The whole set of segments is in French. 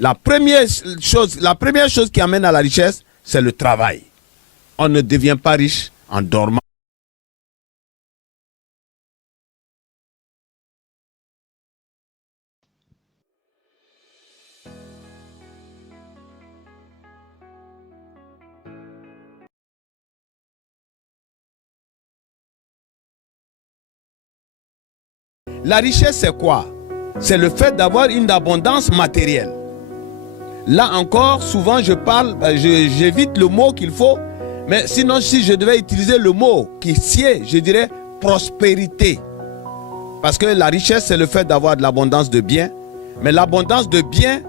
La première chose qui amène à la richesse, c'est le travail. On ne devient pas riche en dormant. La richesse, c'est quoi? C'est le fait d'avoir une abondance matérielle. Là encore, souvent j'évite le mot qu'il faut, mais sinon si je devais utiliser le mot qui sied, je dirais prospérité. Parce que la richesse, c'est le fait d'avoir de l'abondance de biens, mais l'abondance de biens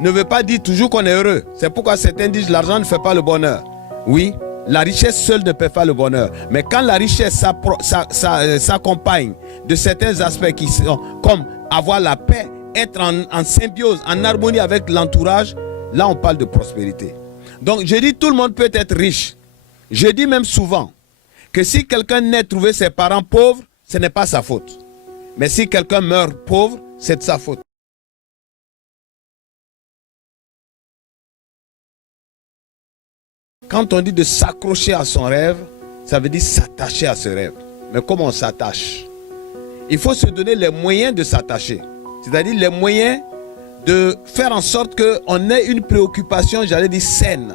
ne veut pas dire toujours qu'on est heureux. C'est pourquoi certains disent l'argent ne fait pas le bonheur. Oui, la richesse seule ne fait pas le bonheur. Mais quand la richesse s'accompagne de certains aspects qui sont comme avoir la paix, être en symbiose, en harmonie avec l'entourage, là on parle de prospérité. Donc je dis tout le monde peut être riche. Je dis même souvent que si quelqu'un naît trouver ses parents pauvres, ce n'est pas sa faute. Mais si quelqu'un meurt pauvre, c'est de sa faute. Quand on dit de s'accrocher à son rêve, ça veut dire s'attacher à ce rêve. Mais comment on s'attache? Il faut se donner les moyens de s'attacher. C'est-à-dire les moyens de faire en sorte qu'on ait une préoccupation, j'allais dire saine.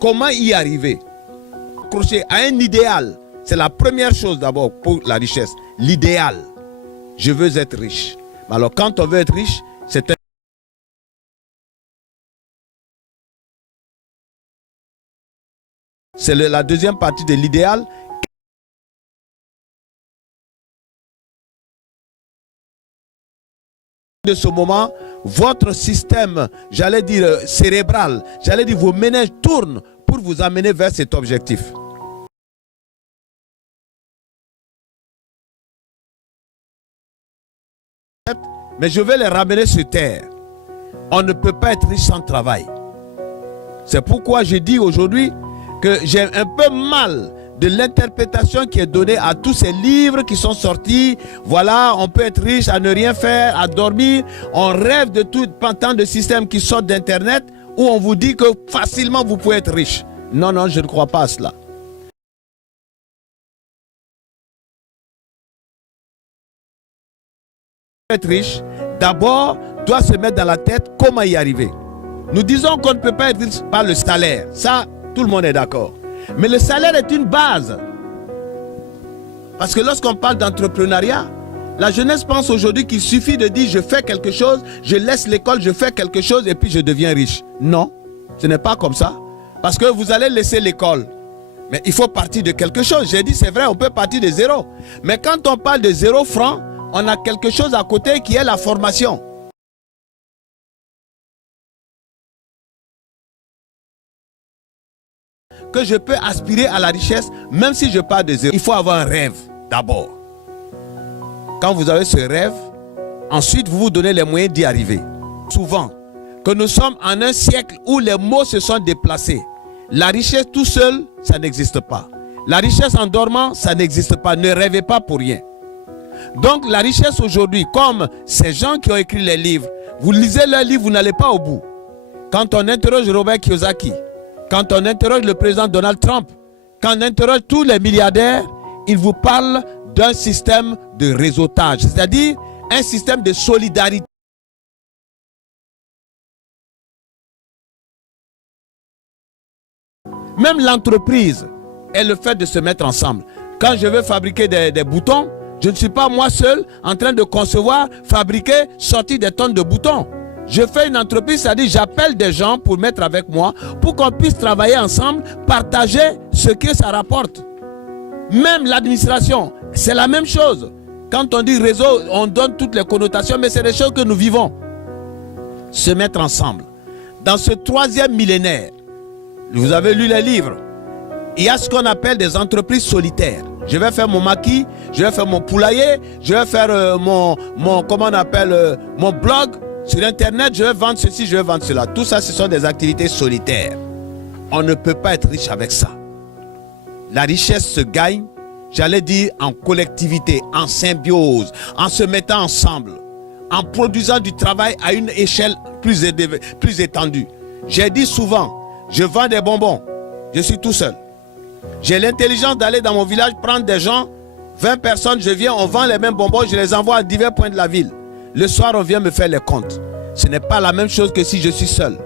Comment y arriver? Accrocher à un idéal, c'est la première chose d'abord pour la richesse. L'idéal. Je veux être riche. Alors quand on veut être riche, c'est la deuxième partie de l'idéal. De ce moment, votre système, j'allais dire cérébral, j'allais dire vos méninges tournent pour vous amener vers cet objectif. Mais je vais les ramener sur terre. On ne peut pas être riche sans travail. C'est pourquoi je dis aujourd'hui que j'ai un peu mal de l'interprétation qui est donnée à tous ces livres qui sont sortis. Voilà, on peut être riche à ne rien faire, à dormir. On rêve de tout tant de systèmes qui sortent d'internet où on vous dit que facilement vous pouvez être riche. Non, non, je ne crois pas à cela. Être riche, d'abord, doit se mettre dans la tête comment y arriver. Nous disons qu'on ne peut pas être riche par le salaire. Ça, tout le monde est d'accord. Mais le salaire est une base. Parce que lorsqu'on parle d'entrepreneuriat, la jeunesse pense aujourd'hui qu'il suffit de dire je fais quelque chose, je laisse l'école, je fais quelque chose et puis je deviens riche. Non, ce n'est pas comme ça. Parce que vous allez laisser l'école. Mais il faut partir de quelque chose. J'ai dit c'est vrai, on peut partir de zéro. Mais quand on parle de 0 francs, on a quelque chose à côté qui est la formation. Que je peux aspirer à la richesse même si je pars de zéro. Il faut avoir un rêve d'abord. Quand vous avez ce rêve, ensuite vous vous donnez les moyens d'y arriver. Souvent, que nous sommes en un siècle où les mots se sont déplacés. La richesse tout seul, ça n'existe pas. La richesse en dormant, ça n'existe pas. Ne rêvez pas pour rien. Donc la richesse aujourd'hui, comme ces gens qui ont écrit les livres, vous lisez leurs livres, vous n'allez pas au bout. Quand on interroge Robert Kiyosaki, quand on interroge le président Donald Trump, quand on interroge tous les milliardaires, ils vous parlent d'un système de réseautage, c'est-à-dire un système de solidarité. Même l'entreprise est le fait de se mettre ensemble. Quand je veux fabriquer des boutons, je ne suis pas moi seul en train de concevoir, fabriquer, sortir des tonnes de boutons. Je fais une entreprise, c'est-à-dire j'appelle des gens pour mettre avec moi, pour qu'on puisse travailler ensemble, partager ce que ça rapporte. Même l'administration, c'est la même chose. Quand on dit réseau, on donne toutes les connotations, mais c'est des choses que nous vivons. Se mettre ensemble. Dans ce 3e millénaire, vous avez lu les livres, il y a ce qu'on appelle des entreprises solitaires. Je vais faire mon maquis, je vais faire mon poulailler, je vais faire mon blog sur internet, je vais vendre ceci, je vais vendre cela. Tout ça, ce sont des activités solitaires. On ne peut pas être riche avec ça. La richesse se gagne, j'allais dire, en collectivité, en symbiose, en se mettant ensemble, en produisant du travail à une échelle plus étendue. J'ai dit souvent, je vends des bonbons, je suis tout seul. J'ai l'intelligence d'aller dans mon village, prendre des gens, 20 personnes, je viens, on vend les mêmes bonbons, je les envoie à divers points de la ville. Le soir, on vient me faire les comptes. Ce n'est pas la même chose que si je suis seul.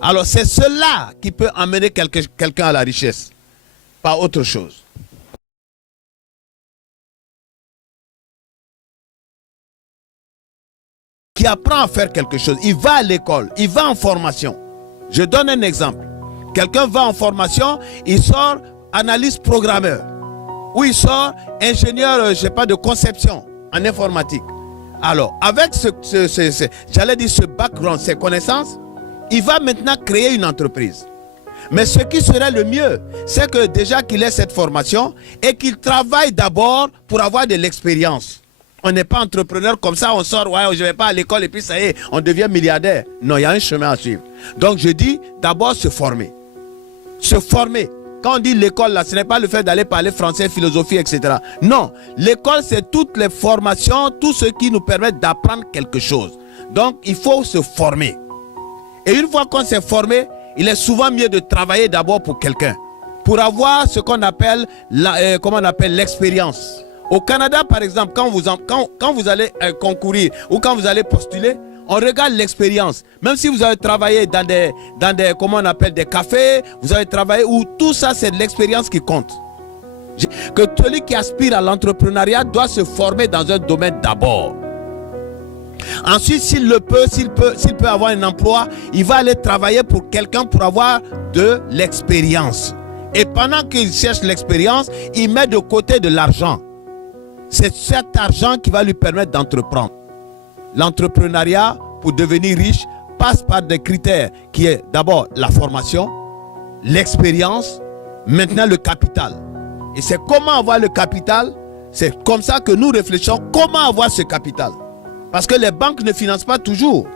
Alors c'est cela qui peut amener quelqu'un à la richesse, pas autre chose. Qui apprend à faire quelque chose, il va à l'école, il va en formation. Je donne un exemple. Quelqu'un va en formation, il sort analyste programmeur, ou il sort ingénieur, je sais pas, de conception en informatique. Alors, avec j'allais dire ce background, ces connaissances, il va maintenant créer une entreprise. Mais ce qui serait le mieux, c'est que déjà qu'il ait cette formation et qu'il travaille d'abord pour avoir de l'expérience. On n'est pas entrepreneur comme ça, on sort, ouais, je ne vais pas à l'école et puis ça y est, on devient milliardaire. Non, il y a un chemin à suivre. Donc je dis d'abord se former. Se former. Quand on dit l'école, là, ce n'est pas le fait d'aller parler français, philosophie, etc. Non, l'école, c'est toutes les formations, tout ce qui nous permet d'apprendre quelque chose. Donc, il faut se former. Et une fois qu'on s'est formé, il est souvent mieux de travailler d'abord pour quelqu'un. Pour avoir ce qu'on appelle l'expérience. Au Canada, par exemple, quand vous allez concourir ou quand vous allez postuler, on regarde l'expérience. Même si vous avez travaillé dans des cafés, vous avez travaillé où tout ça, c'est de l'expérience qui compte. Que celui qui aspire à l'entrepreneuriat doit se former dans un domaine d'abord. Ensuite, s'il peut avoir un emploi, il va aller travailler pour quelqu'un pour avoir de l'expérience. Et pendant qu'il cherche l'expérience, il met de côté de l'argent. C'est cet argent qui va lui permettre d'entreprendre. L'entrepreneuriat, pour devenir riche, passe par des critères qui est d'abord la formation, l'expérience, maintenant le capital. Et c'est comment avoir le capital, c'est comme ça que nous réfléchissons, comment avoir ce capital. Parce que les banques ne financent pas toujours.